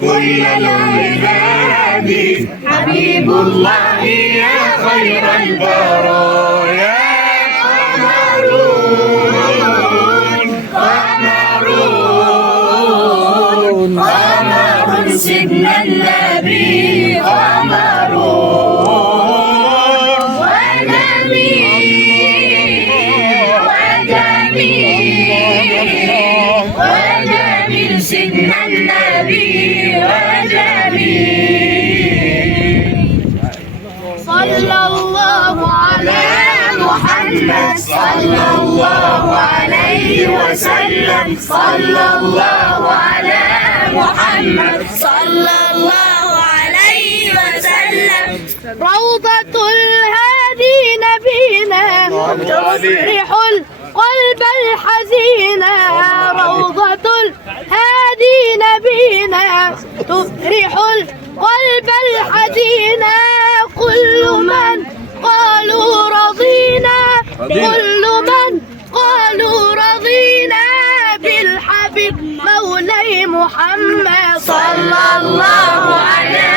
كل العباد حبيب الله يا خير البرايا قمر سيدنا النبي قمر وجميل سيدنا النبي وجميل صلى الله على محمد صلى الله عليه وسلم صلى الله على محمد صلى الله عليه وسلم روضة الهادي نبينا تفرح القلب الحزين روضة الهادي نبينا تفرح القلب الحزين كل من قالوا رضينا كل من قالوا رضينا بالحبيب مولاي محمد صلى الله على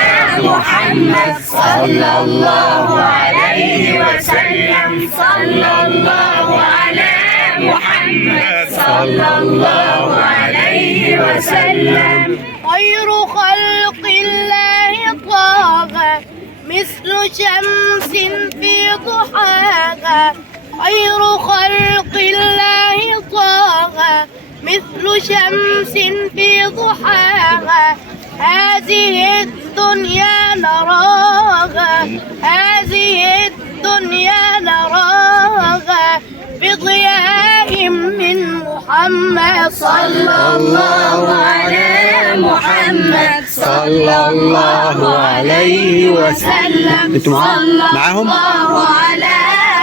محمد صلى الله عليه وسلم صلى الله على محمد صلى الله عليه وسلم خير خلق الله طه مثل شمس في ضحاها خير خلق الله طه مثل شمس في ضحاها هذه الدنيا نراها هذه الدنيا نراها بضياء من محمد صلى الله على محمد صلى الله عليه وسلم صلى الله على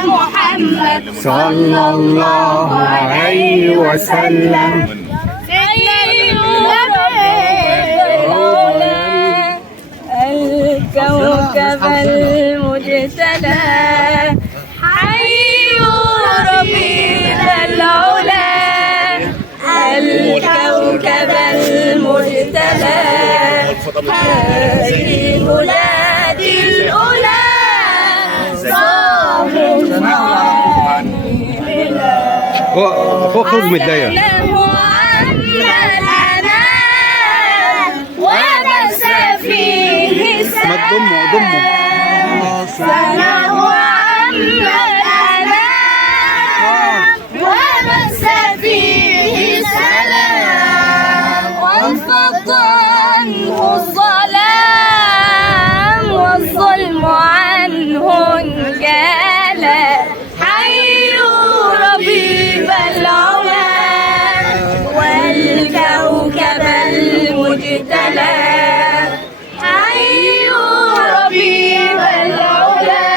محمد صلى الله عليه وسلم الكوكب المجتلى حي ربيع العلا الكوكب المجتلى هذه بلادي الأولى اخرج من الدايرة وبس فيه ما تضمه سنه عم الأنام وبس فيه سلام وانفض عنه الظلام والظلم عنه انجلى حي ربيب العلا والكوكب المجتلى حي ربيب العلا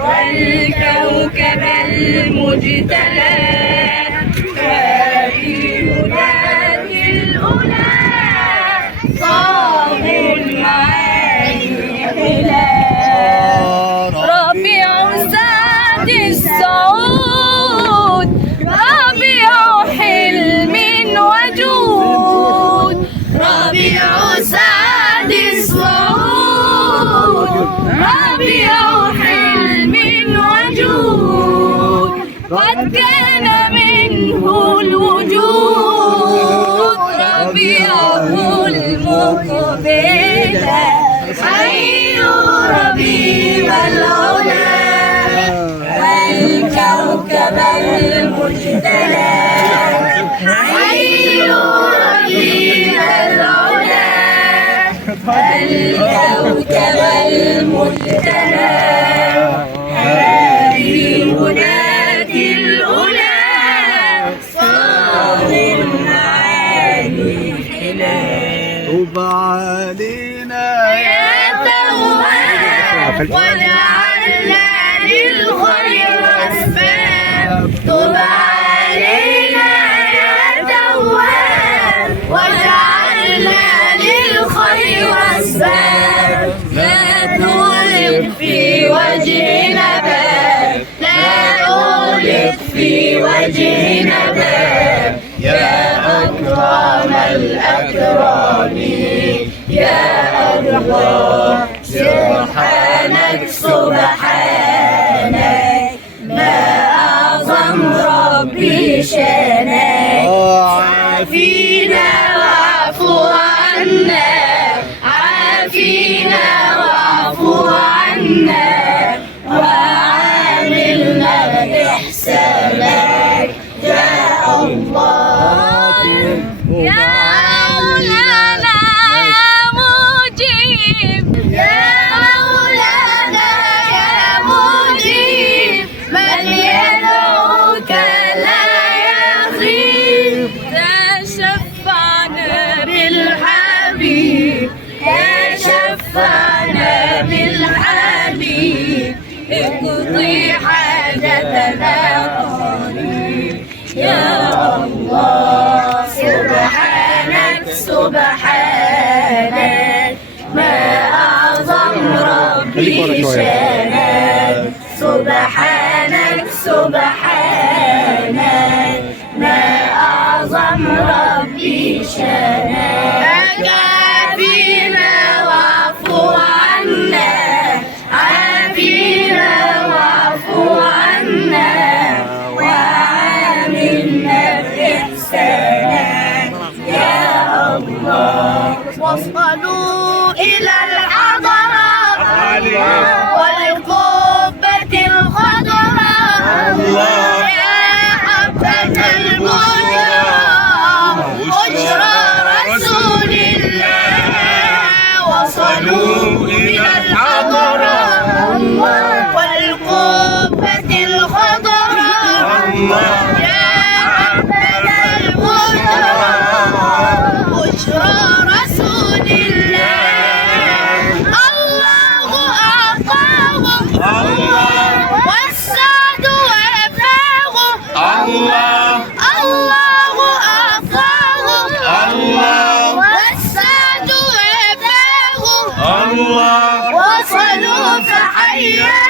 والكوكب المجتلى هذه ذات الأولى صاغ المعاني حلال ربيع سعد السعود ربيع حلم وجود ربيع سعد السعود ربيع حلم وجود قد كان منه الوجود ربيعه المقبل حي ربيع العلا والكوكب المجتلى حي ربيع العلا والكوكب المجتلى هذه هداة الأولى صار المعاني حلال طوب علينا يا تواب ولعلنا للخير أسباب طوب علينا يا تواب ولعلنا للخير أسباب لا تغلق في وجهنا باب لا تغلق في وجهنا باب يا أكرم أكرم الأكرمين يا الله سبحانك سبحانك ما أعظم ربي شانك عافينا واعفو عنا عافينا واعفو عنا وعاملنا بإحسانك يا الله يا مولانا يا مجيب يا مولانا يا مجيب من يدعوك لا يخيب تشفعنا بالحبيب تشفعنا بالحبيب اقضي حاجتنا قريب يا الله سبحانك سبحانك ما أعظم ربي شانك سبحانك سبحانك ما أعظم ربي شانك عافينا واعفو عنا عافينا واعفو عنا وعاملنا بإحسانك يا الله وصلوا إلى الحضرة والقبة الخضراء يا حبة البشرى بشرى رسول الله وصلوا إلى الحضرة والقبة الخضراء يا حبة البشرى بشرى رسول الله الله أعطاهم والسعد وفاهم الله أعطاهم والسعد وفاهم وصلوا فحيا